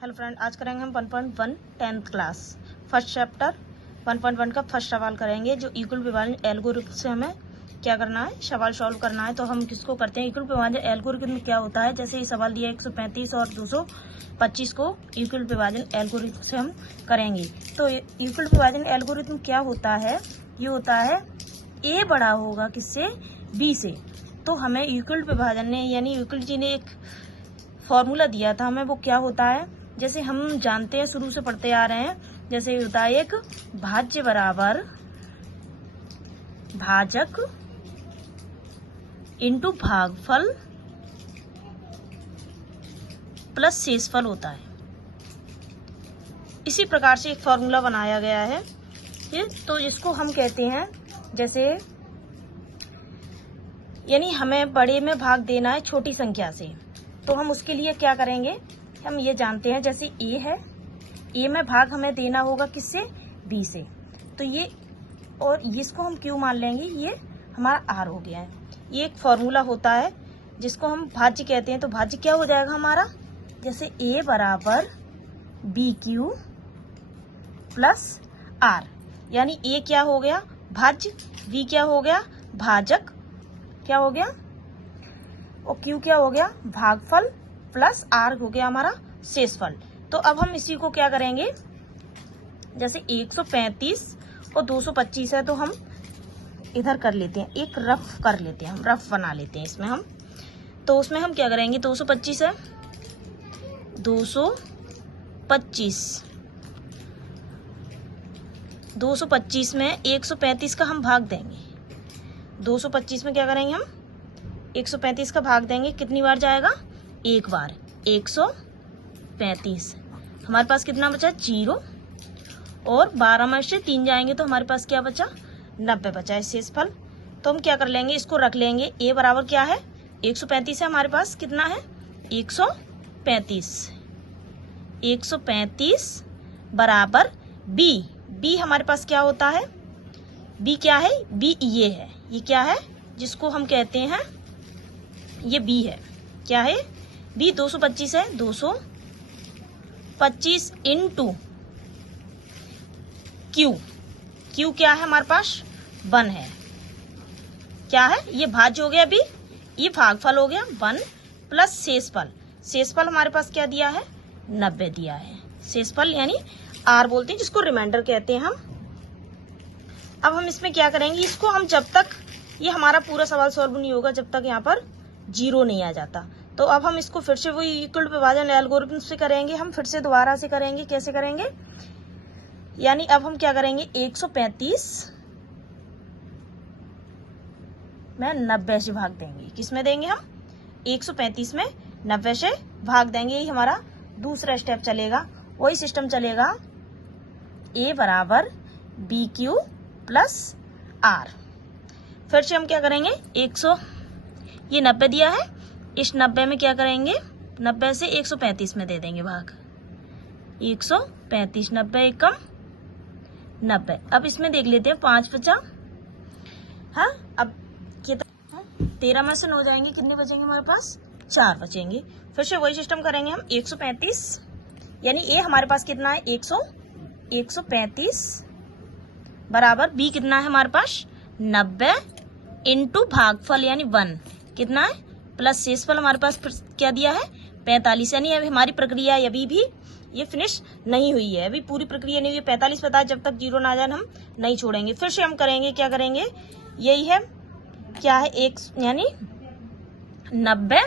Hello friend, आज करेंगे हम 1.1 10th क्लास फर्स्ट चैप्टर 1.1 का फर्स्ट सवाल करेंगे, जो इक्वल विभाजन एल्गोरिथम से हमें क्या करना है, सवाल सॉल्व करना है। तो हम किसको करते हैं, इक्वल विभाजन एल्गोरिथम में क्या होता है। जैसे ये सवाल दिया 135 और 225 को इक्वल विभाजन एल्गोरिथम से हम करेंगे। तो इक्वल विभाजन एल्गोरिथम क्या होता है, ये होता है ए बड़ा होगा किससे, बी से। तो हमें इक्वल विभाजन ने यानी यूक्लिड जी ने एक फॉर्मूला दिया था हमें, वो क्या होता है, जैसे हम जानते हैं, शुरू से पढ़ते आ रहे हैं। जैसे होता है एक भाज्य बराबर भाजक इंटू भागफल प्लस शेषफल होता है। इसी प्रकार से एक फॉर्मूला बनाया गया है ये, तो इसको हम कहते हैं, जैसे यानी हमें बड़े में भाग देना है छोटी संख्या से। तो हम उसके लिए क्या करेंगे, हम ये जानते हैं, जैसे ए है, ए में भाग हमें देना होगा किससे, बी से। तो ये और इसको हम क्यू मान लेंगे, ये हमारा आर हो गया है। ये एक फॉर्मूला होता है जिसको हम भाज्य कहते हैं। तो भाज्य क्या हो जाएगा हमारा, जैसे ए बराबर बी क्यू प्लस आर, यानी ए क्या हो गया भाज्य, बी क्या हो गया भाजक, क्या हो गया, और क्यू क्या हो गया भागफल, प्लस आर हो गया हमारा शेषफल। तो अब हम इसी को क्या करेंगे, जैसे 135 और 225 है, तो हम इधर कर लेते हैं, एक रफ कर लेते हैं, हम रफ बना लेते हैं इसमें हम। तो उसमें हम क्या करेंगे, 225 है, 225 में 135 का हम भाग देंगे। 225 में क्या करेंगे हम, 135 का भाग देंगे, कितनी बार जाएगा, एक बार, 135। हमारे पास कितना बचा, 0, और 12 में से 3 जाएंगे तो हमारे पास क्या बचा, 90 बचा है शेषफल। तो हम क्या कर लेंगे, इसको रख लेंगे। ए बराबर क्या है, 135 है हमारे पास, कितना है 135 बराबर बी। बी हमारे पास क्या होता है, बी क्या है, बी ये है, ये क्या है जिसको हम कहते हैं, ये बी है, क्या है बी। 225 है, 225 इंटू क्यू, क्यू क्या है हमारे पास 1 है, क्या है ये भाज्य हो गया बी, ये भागफल हो गया 1 प्लस शेषफल। शेषफल हमारे पास क्या दिया है, 90 दिया है शेषफल, यानी आर बोलते हैं, जिसको रिमाइंडर कहते हैं हम। अब हम इसमें क्या करेंगे, इसको हम जब तक ये हमारा पूरा सवाल सॉल्व नहीं होगा, जब तक यहाँ पर 0 नहीं आ जाता। तो अब हम इसको फिर से वही इक्वल विभाजन एल्गोरिथम से करेंगे, हम फिर से दोबारा से करेंगे। कैसे करेंगे, यानी अब हम क्या करेंगे, 135 में 90 से भाग देंगे। किस में देंगे हम, 135 में 90 से भाग देंगे। ये हमारा दूसरा स्टेप चलेगा, वही सिस्टम चलेगा, ए बराबर बी क्यू प्लस आर। फिर से हम क्या करेंगे, 100 ये 90 दिया है, इस 90 में क्या करेंगे, 90 से 135 में दे देंगे भाग, 135, 90 एकम 90। अब इसमें देख लेते हैं, 5 बचा, हाँ अब 13 में से 9 जाएंगे, कितने बचेंगे हमारे पास, 4 बचेंगे। फिर से वही सिस्टम करेंगे हम, 135 यानी ए हमारे पास कितना है 135 बराबर बी कितना है हमारे पास 90 इंटू भागफल यानी 1 कितना है प्लस शेषफल हमारे पास क्या दिया है 45। यानी अभी हमारी प्रक्रिया अभी भी ये फिनिश नहीं हुई है, अभी पूरी प्रक्रिया नहीं हुई है। 45 पता है, जब तक 0 ना आ जाए हम नहीं छोड़ेंगे। फिर से हम करेंगे, क्या करेंगे, यही है, क्या है एक यानी 90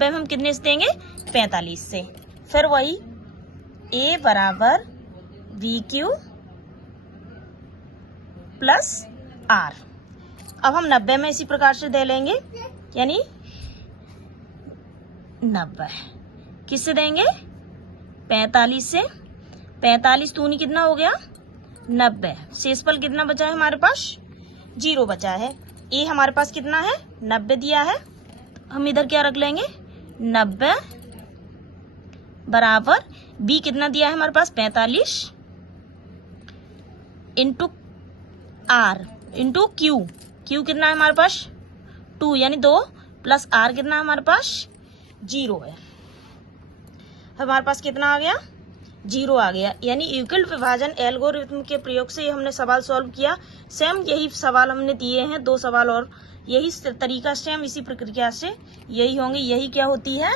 में हम कितने से देंगे 45 से। फिर वही ए बराबर वी क्यू प्लस आर। अब हम 90 में इसी प्रकार से दे लेंगे, यानी 90 किससे देंगे 45 से। 45 दूनी कितना हो गया 90, शेषफल कितना बचा है हमारे पास 0 बचा है। ए हमारे पास कितना है 90 दिया है, हम इधर क्या रख लेंगे 90 बराबर बी कितना दिया है हमारे पास 45 into R into Q, Q कितना है हमारे पास 2 यानी 2 प्लस आर कितना है हमारे पास 0 है। हमारे पास कितना आ गया, 0 आ गया। यानी यूक्लिड विभाजन एल्गोरिथम के प्रयोग से हमने सवाल सॉल्व किया। सेम यही सवाल हमने दिए हैं, 2 सवाल और यही तरीका सेम इसी प्रक्रिया से यही होंगे। यही क्या होती है,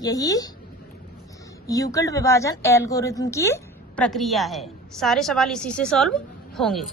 यही यूक्लिड विभाजन एल्गोरिथम की प्रक्रिया है। सारे सवाल इसी से सॉल्व होंगे।